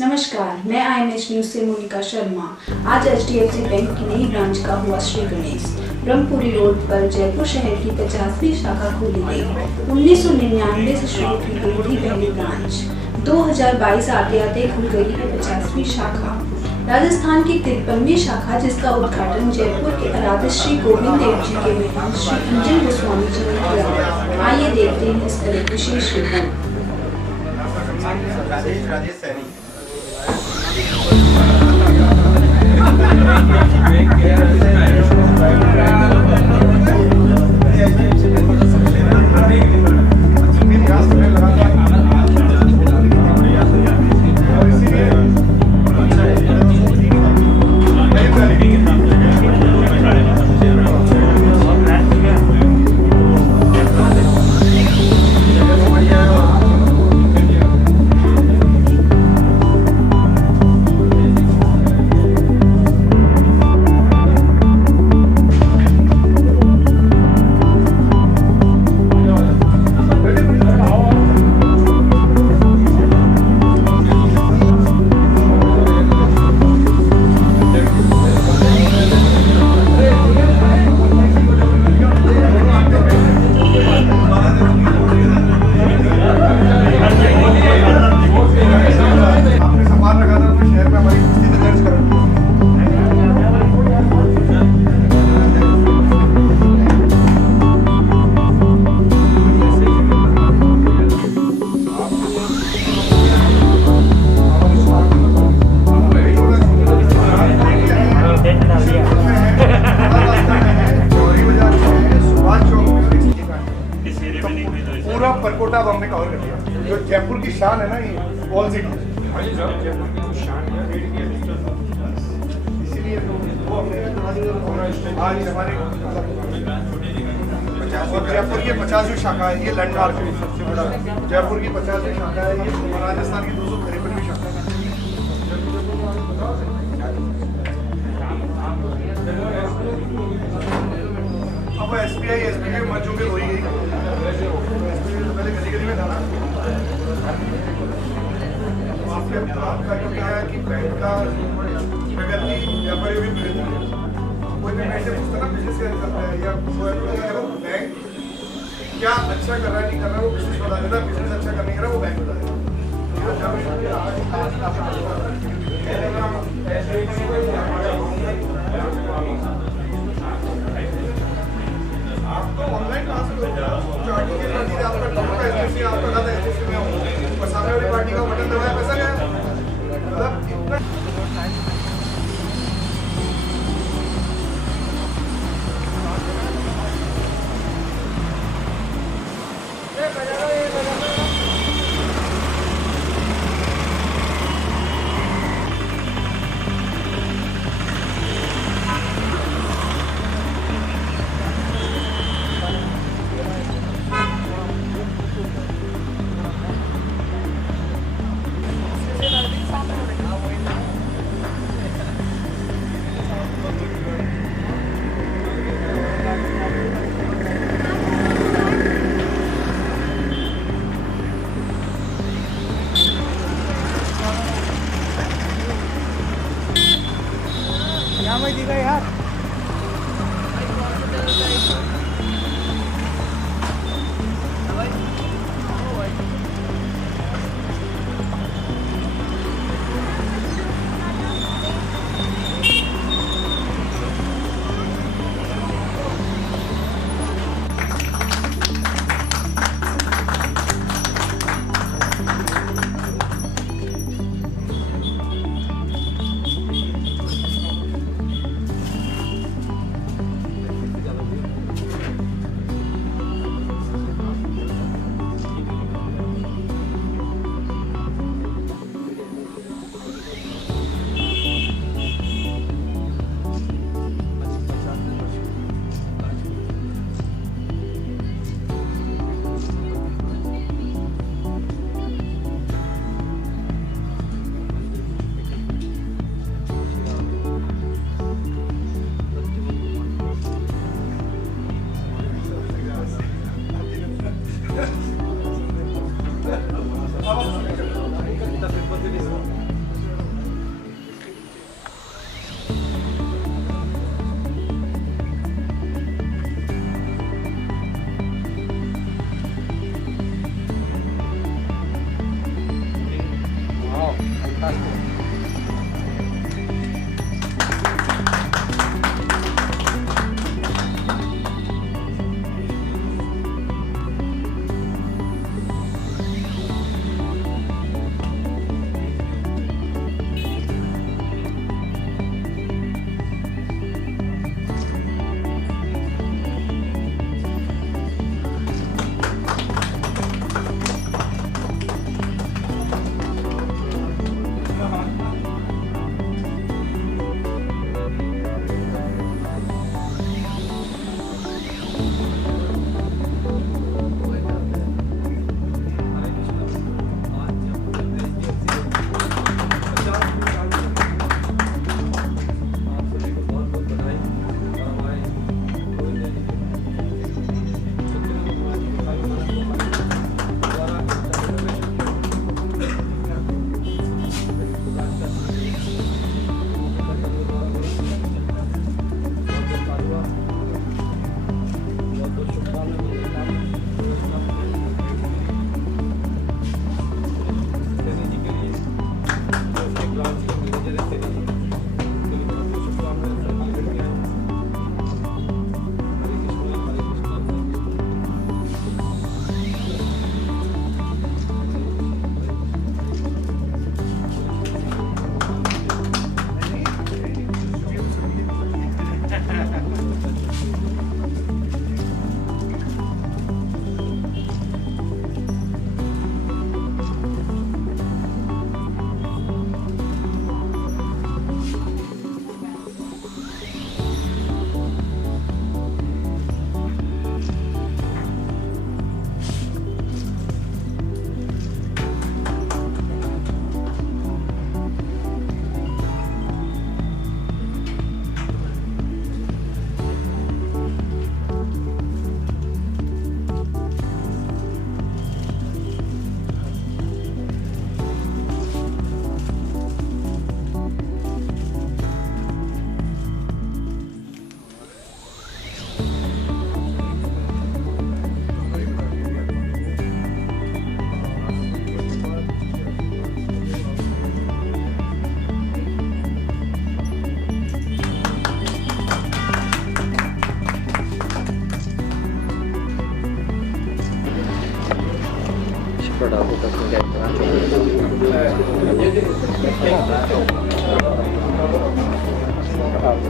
नमस्कार, मैं IMH news से मोनिका शर्मा। आज HDFC बैंक की नई ब्रांच का हुआ श्री गणेश। ब्रह्मपुरी रोड पर जयपुर शहर की 50वीं शाखा खोली गई। 1999 से शुरू की गई थी पहली ब्रांच। 2022 आते आते खुल गई 50वीं शाखा। राजस्थान की 53वीं शाखा, जिसका उद्घाटन जयपुर के आराध्य श्री गोविंद देव जी के महंत श्री अंजन गोस्वामी जी ने किया। आइए देखते हैं इस पर एक विशेष रिपोर्ट। पूरा परकोटा अब हमने कवर कर दिया। जो जयपुर की शान है ना, ये वॉल सिटी, इसीलिए वो हमने आज हमारे जयपुर की 50वीं शाखा है। ये लैंडमार्क है, सबसे बड़ा जयपुर की 50वीं शाखा है। ये राजस्थान की 253वीं शाखा है। अब SBI मर्ज होकर हो ही गई। पहले गली में था ना, आपका जो क्या है कि बैंक का प्रगति व्यापारियों की प्रगति है। कोई भी बैंक से पूछता ना बिजनेस कैसे करता है, या बैंक क्या अच्छा कर रहा है नहीं कर रहा है, वो बिजनेस बता देता है। बिजनेस अच्छा करने के रहा वो बैंक बता देता है। आपको ऑनलाइन क्लास में आपका और सामने वाली पार्टी का बटन दबाया, पैसा गया। मतलब इतना यार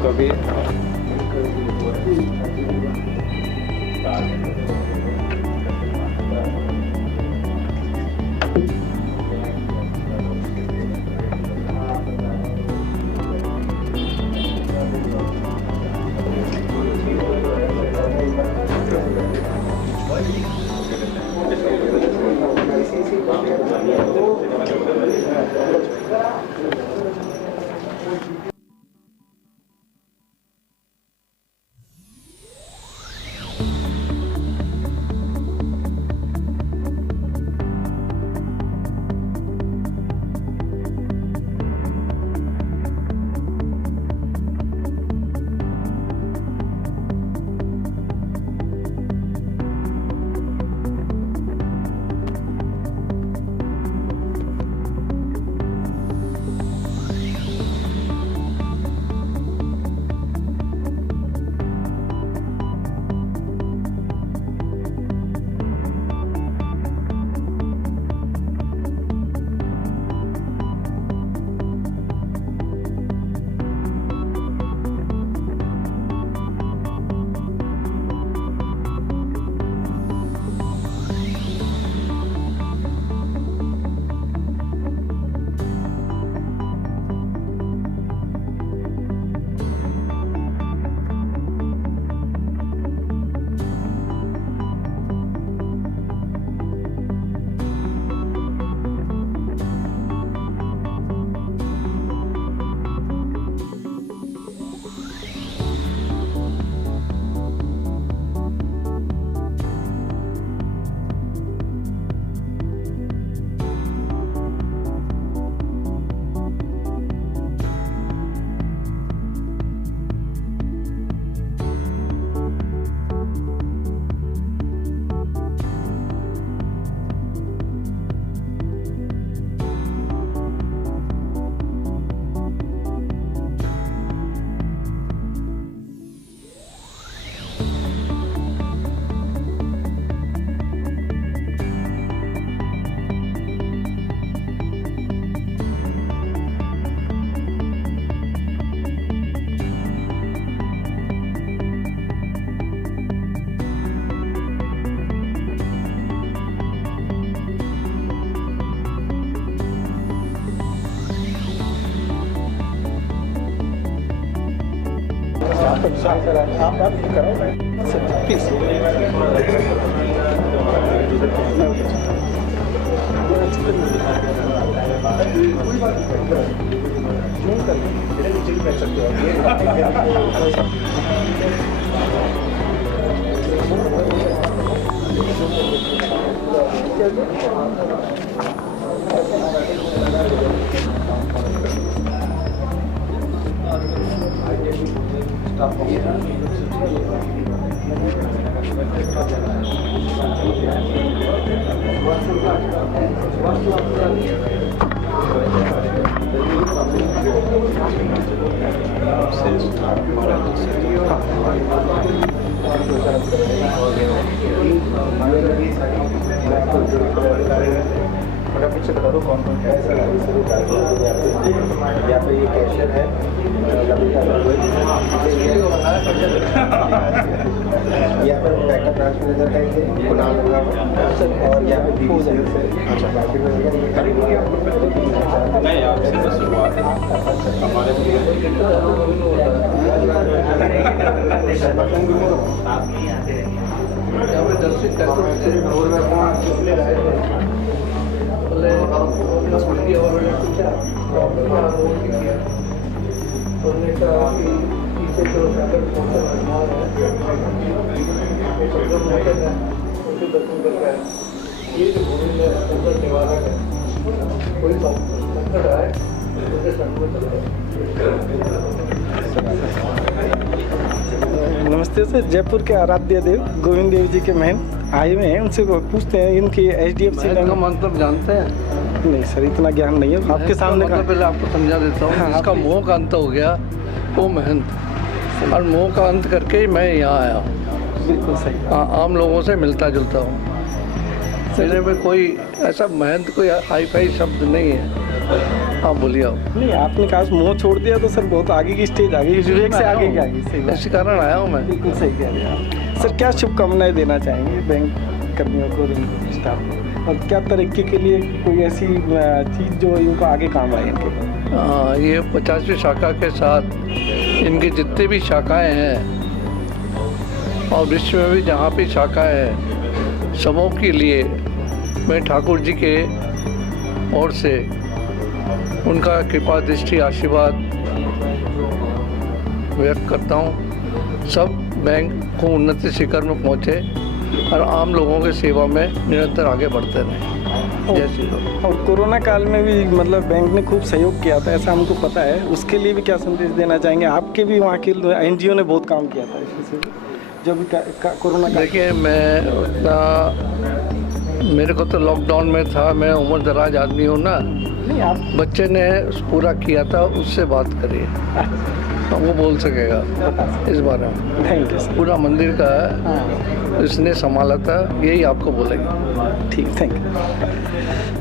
तो भी आप बात करो प्लीज। पीछे बता दो कौन कौन क्या है। यहाँ पे ये कैशियर है, यहाँ पर बैकअप ब्रांच मैनेजर है ये गुलाम और यहाँ पे बीवी सेल्स है। नहीं आपसे तो शुरुआत हमारे ये जो गोविंद निवारक है कोई संकट आए नमस्ते सर, जयपुर के आराध्य देव गोविंद देव जी के महन आए हुए हैं, उनसे पूछते हैं इनकी HDFC बैंक का मतलब जानते हैं? नहीं सर, इतना ज्ञान नहीं है आपके सामने का। पहले आपको समझा देता हूँ। जिसका मोह का अंत हो गया वो महंत, और मोह का अंत करके मैं यहाँ आया हूँ। बिल्कुल सही। आम लोगों से मिलता जुलता हूँ। मेरे में कोई ऐसा महंत कोई हाई फाई शब्द नहीं है। हाँ बोलिए आप। नहीं, आपने कहा मोह छोड़ दिया तो सर बहुत आगे की स्टेज आ गई, विवेक से आगे की आ गई। इसी कारण आया हूँ मैं। बिल्कुल सही कह रहे हैं आप। सर क्या शुभकामनाएं देना चाहेंगे बैंक कर्मियों को, स्टाफ को, और क्या तरक्की के लिए कोई ऐसी चीज़ जो इनको आगे काम आए इनके? हाँ, ये 50वीं शाखा के साथ इनकी जितनी भी शाखाएँ हैं और विश्व में भी जहाँ भी शाखाएँ हैं, सबों के लिए मैं ठाकुर जी के ओर से उनका कृपा दृष्टि आशीर्वाद व्यक्त करता हूँ। सब बैंक को उन्नति शिखर में पहुँचे और आम लोगों की सेवा में निरंतर आगे बढ़ते रहें। जय श्री राम। और कोरोना काल में भी मतलब बैंक ने खूब सहयोग किया था, ऐसा हमको पता है। उसके लिए भी क्या संदेश देना चाहेंगे? आपके भी वहाँ के NGO ने बहुत काम किया था इससे जो भी कोरोना। देखिए, मैं उतना, मेरे को तो लॉकडाउन में था, मैं उम्र दराज आदमी हूँ ना। नहीं, आप बच्चे ने पूरा किया था, उससे बात करिए, वो बोल सकेगा इस बारे में। Thank you sir. पूरा मंदिर का है, इसने संभाला था, यही आपको बोलेंगे। ठीक, थैंक यू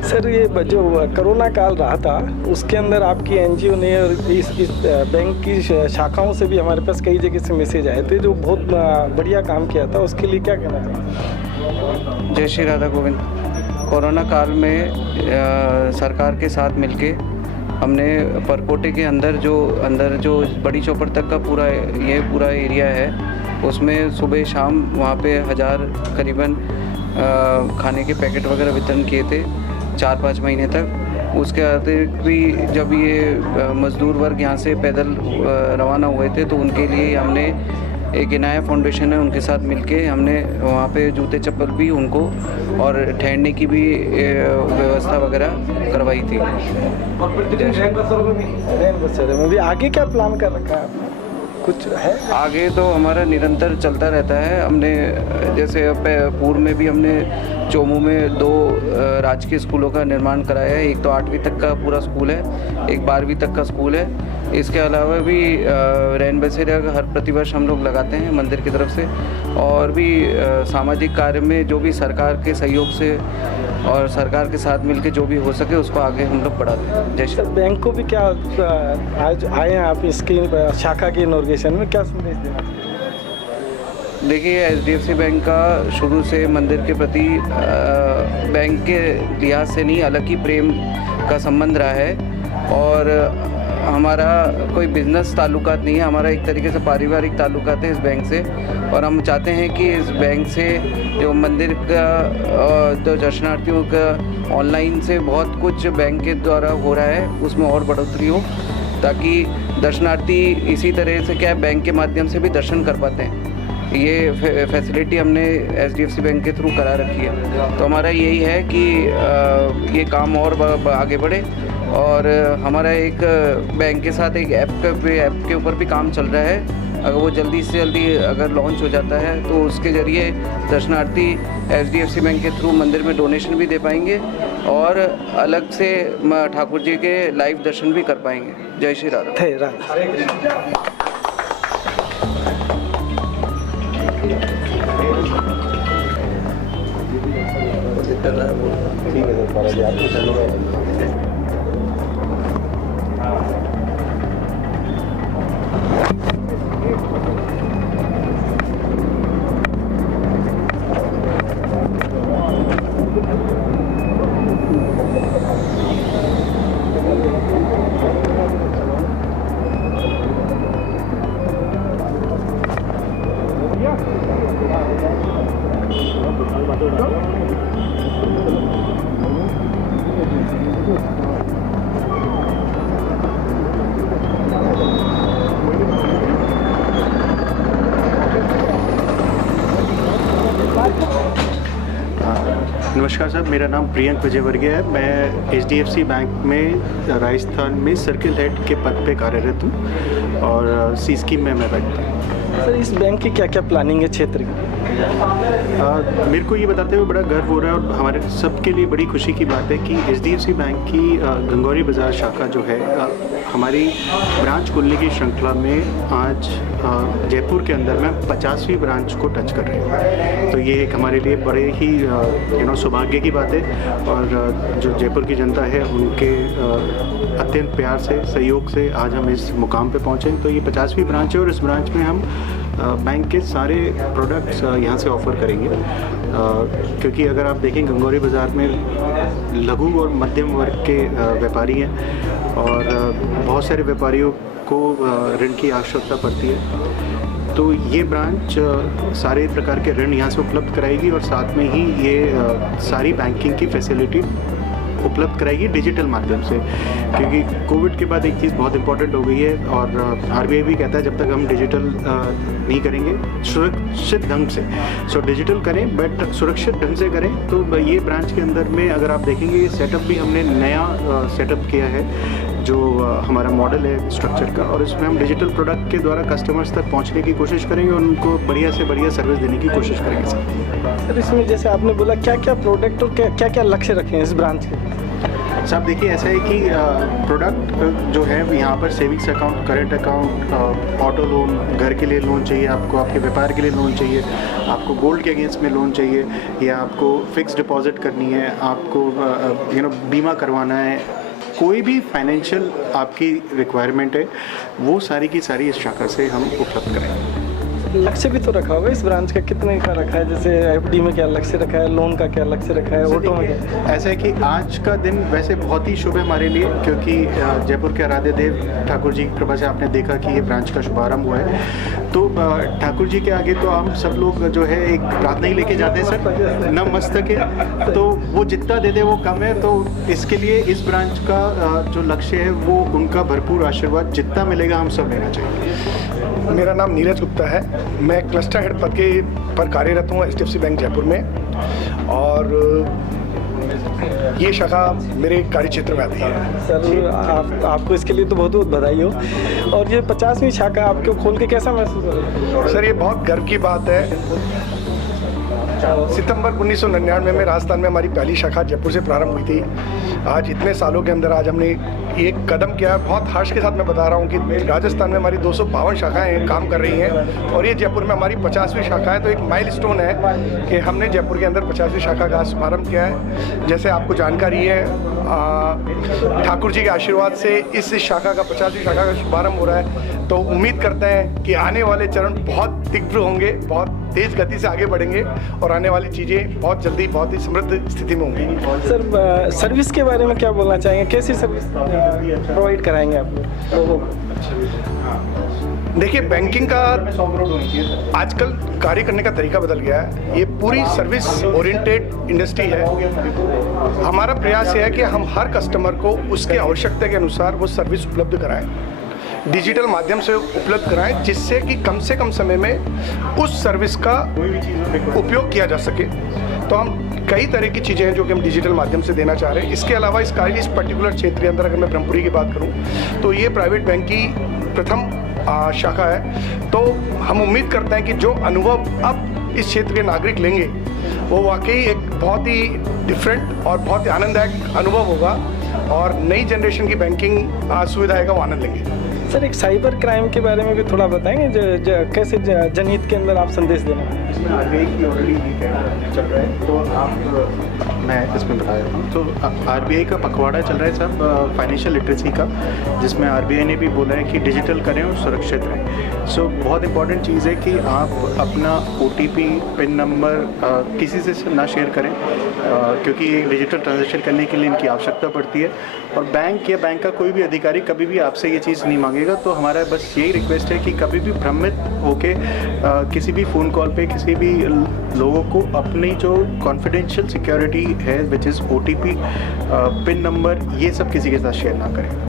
सर। ये जो कोरोना काल रहा था उसके अंदर आपकी NGO ने और इस बैंक की शाखाओं से भी हमारे पास कई जगह से मैसेज आए थे जो बहुत बढ़िया काम किया था, उसके लिए क्या कहना चाहिए? जय श्री राधा गोविंद। कोरोना काल में सरकार के साथ मिलके हमने परकोटे के अंदर जो बड़ी चौपड़ तक का पूरा एरिया है, उसमें सुबह शाम वहाँ पे 1000 करीबन खाने के पैकेट वगैरह वितरण किए थे 4-5 महीने तक। उसके अतिरिक्त भी जब ये मज़दूर वर्ग यहाँ से पैदल रवाना हुए थे तो उनके लिए हमने एक इनाया फाउंडेशन है, उनके साथ मिलके हमने वहाँ पे जूते चप्पल भी उनको और ठहरने की भी व्यवस्था वगैरह करवाई थी। में भी आगे क्या प्लान कर रखा है आपने? कुछ है आगे तो हमारा निरंतर चलता रहता है। हमने जैसे पूर्व में भी हमने चोमू में 2 राजकीय स्कूलों का निर्माण कराया है। एक तो 8वीं तक का पूरा स्कूल है, एक 12वीं तक का स्कूल है। इसके अलावा भी रैन बसेरा हर प्रतिवर्ष हम लोग लगाते हैं मंदिर की तरफ से, और भी सामाजिक कार्य में जो भी सरकार के सहयोग से और सरकार के साथ मिलकर जो भी हो सके उसको आगे हम लोग बढ़ाते हैं। जय श्री। बैंक को भी क्या आज आए हैं आप इसकी शाखा के इनॉग्रेशन में, क्या संदेश देना चाहिए? देखिए, HDFC बैंक का शुरू से मंदिर के प्रति बैंक के लिहाज से नहीं, अलग ही प्रेम का संबंध रहा है। और हमारा कोई बिज़नेस ताल्लुकात नहीं है, हमारा एक तरीके से पारिवारिक ताल्लुकात है इस बैंक से। और हम चाहते हैं कि इस बैंक से जो मंदिर का जो दर्शनार्थियों का ऑनलाइन से बहुत कुछ बैंक के द्वारा हो रहा है उसमें और बढ़ोतरी हो, ताकि दर्शनार्थी इसी तरह से क्या बैंक के माध्यम से भी दर्शन कर पाते हैं। ये फैसिलिटी हमने HDFC बैंक के थ्रू करा रखी है। तो हमारा यही है कि ये काम और आगे बढ़े। और हमारा एक बैंक के साथ एक ऐप के ऊपर भी काम चल रहा है। अगर वो जल्दी से जल्दी अगर लॉन्च हो जाता है तो उसके ज़रिए दर्शनार्थी HDFC बैंक के थ्रू मंदिर में डोनेशन भी दे पाएंगे और अलग से ठाकुर जी के लाइव दर्शन भी कर पाएंगे। जय श्री राधे। नमस्कार सर, मेरा नाम प्रियंक विजयवर्गीय है। मैं HDFC बैंक में राजस्थान में सर्किल हेड के पद पे कार्यरत हूँ और सी स्कीम में मैं बैठता हूँ। सर, इस बैंक की क्या क्या प्लानिंग है क्षेत्र की? मेरे को ये बताते हुए बड़ा गर्व हो रहा है और हमारे सबके लिए बड़ी खुशी की बात है कि HDFC बैंक की गंगौरी बाज़ार शाखा जो है हमारी ब्रांच खुलने की श्रृंखला में आज जयपुर के अंदर में 50वीं ब्रांच को टच कर रहे हैं। तो ये एक हमारे लिए बड़े ही सौभाग्य की बात है और जो जयपुर की जनता है उनके अत्यंत प्यार से सहयोग से आज हम इस मुकाम पे पहुँचे। तो ये 50वीं ब्रांच है और इस ब्रांच में हम बैंक के सारे प्रोडक्ट्स यहाँ से ऑफ़र करेंगे, क्योंकि अगर आप देखें गंगौरी बाज़ार में लघु और मध्यम वर्ग के व्यापारी हैं और बहुत सारे व्यापारियों को ऋण की आवश्यकता पड़ती है। तो ये ब्रांच सारे प्रकार के ऋण यहाँ से उपलब्ध कराएगी और साथ में ही ये सारी बैंकिंग की फैसिलिटी उपलब्ध कराएगी डिजिटल माध्यम से, क्योंकि कोविड के बाद एक चीज़ बहुत इंपॉर्टेंट हो गई है और RBI भी कहता है जब तक हम डिजिटल नहीं करेंगे सुरक्षित ढंग से डिजिटल करें बट सुरक्षित ढंग से करें। तो ये ब्रांच के अंदर में अगर आप देखेंगे ये सेटअप भी हमने नया सेटअप किया है जो हमारा मॉडल है स्ट्रक्चर का, और इसमें हम डिजिटल प्रोडक्ट के द्वारा कस्टमर्स तक पहुंचने की कोशिश करेंगे और उनको बढ़िया से बढ़िया सर्विस देने की कोशिश करेंगे सर। इसमें जैसे आपने बोला क्या क्या प्रोडक्ट और क्या क्या लक्ष्य रखे हैं इस ब्रांच के? साहब देखिए, ऐसा है कि प्रोडक्ट जो है यहाँ पर savings account, current account, auto loan, घर के लिए लोन चाहिए आपको, आपके व्यापार के लिए लोन चाहिए, आपको गोल्ड के अगेंस्ट में लोन चाहिए या आपको फिक्स डिपॉजिट करनी है, आपको बीमा करवाना है, कोई भी फाइनेंशियल आपकी रिक्वायरमेंट है वो सारी की सारी इस शाखा से हम उपलब्ध करेंगे। लक्ष्य भी तो रखा होगा इस ब्रांच का, कितने का रखा है? जैसे FD में क्या लक्ष्य रखा है, लोन का क्या लक्ष्य रखा है, ऑटो में क्या? ऐसा है कि आज का दिन वैसे बहुत ही शुभ है हमारे लिए, क्योंकि जयपुर के आराध्य देव ठाकुर जी की कृपा से आपने देखा कि ये ब्रांच का शुभारंभ हुआ है। तो ठाकुर जी के आगे तो हम सब लोग जो है एक प्रार्थना ही लेके जाते हैं सर, नमस्तक है, तो वो जितना दे दे वो कम है। तो इसके लिए इस ब्रांच का जो लक्ष्य है वो उनका भरपूर आशीर्वाद जितना मिलेगा हम सब लेना चाहिए। मेरा नाम नीरज गुप्ता है, मैं क्लस्टर हेड पद के पर कार्यरत हूँ HDFC बैंक जयपुर में और ये शाखा मेरे कार्य क्षेत्र में आती है। सर आपको इसके लिए तो बहुत बहुत बधाई हो। और ये 50वीं शाखा आपको खोल के कैसा महसूस हो रहा है? सर ये बहुत गर्व की बात है। सितंबर 1999 में राजस्थान में हमारी पहली शाखा जयपुर से प्रारंभ हुई थी। आज इतने सालों के अंदर आज हमने एक कदम किया। बहुत हर्ष के साथ मैं बता रहा हूँ कि राजस्थान में हमारी 252 शाखाएं काम कर रही हैं और ये जयपुर में हमारी 50वीं शाखा है। तो एक माइलस्टोन है कि हमने जयपुर के अंदर 50वीं शाखा का शुभारंभ किया है। जैसे आपको जानकारी है ठाकुर जी के आशीर्वाद से इस शाखा का 50वीं शाखा का शुभारंभ हो रहा है। तो उम्मीद करते हैं कि आने वाले चरण बहुत तीव्र होंगे, बहुत तेज़ गति से आगे बढ़ेंगे और आने वाली चीज़ें बहुत जल्दी बहुत ही समृद्ध स्थिति में होंगी। सर सर्विस के बारे में क्या बोलना चाहेंगे, कैसी सर्विस प्रोवाइड कराएंगे आप लोगों को? देखिए, बैंकिंग का आजकल कार्य करने का तरीका बदल गया है। ये पूरी सर्विस ओरिएंटेड इंडस्ट्री है। हमारा प्रयास ये है कि हम हर कस्टमर को उसके आवश्यकता के अनुसार वो सर्विस उपलब्ध कराएं, डिजिटल माध्यम से उपलब्ध कराएं, जिससे कि कम से कम समय में उस सर्विस का उपयोग किया जा सके। तो हम कई तरह की चीज़ें हैं जो कि हम डिजिटल माध्यम से देना चाह रहे हैं। इसके अलावा इस पर्टिकुलर क्षेत्र के अंदर अगर मैं ब्रह्मपुरी की बात करूं तो ये प्राइवेट बैंक की प्रथम शाखा है। तो हम उम्मीद करते हैं कि जो अनुभव अब इस क्षेत्र के नागरिक लेंगे वो वाकई एक बहुत ही डिफरेंट और बहुत ही आनंददायक अनुभव होगा और नई जनरेशन की बैंकिंग सुविधाएं का वो आनंद लेंगे। सर एक साइबर क्राइम के बारे में भी थोड़ा बताएंगे, कैसे जनहित के अंदर आप संदेश देना? इसमें आरबीआई की ऑलरेडी चल रहा है, तो मैं इसमें बता देता हूँ। तो आरबीआई का पखवाड़ा चल रहा है सब फाइनेंशियल लिटरेसी का, जिसमें आरबीआई ने भी बोला है कि डिजिटल करें और सुरक्षित रहें। सो बहुत इंपॉर्टेंट चीज़ है कि आप अपना ओटीपी, पिन नंबर किसी से ना शेयर करें, क्योंकि डिजिटल ट्रांजैक्शन करने के लिए इनकी आवश्यकता पड़ती है और बैंक या बैंक का कोई भी अधिकारी कभी भी आपसे ये चीज़ नहीं मांगेगा। तो हमारा बस यही रिक्वेस्ट है कि कभी भी भ्रमित होके किसी भी फ़ोन कॉल पे किसी भी लोगों को अपनी जो कॉन्फिडेंशियल सिक्योरिटी है which is OTP, pin number, ये सब किसी के साथ शेयर ना करें।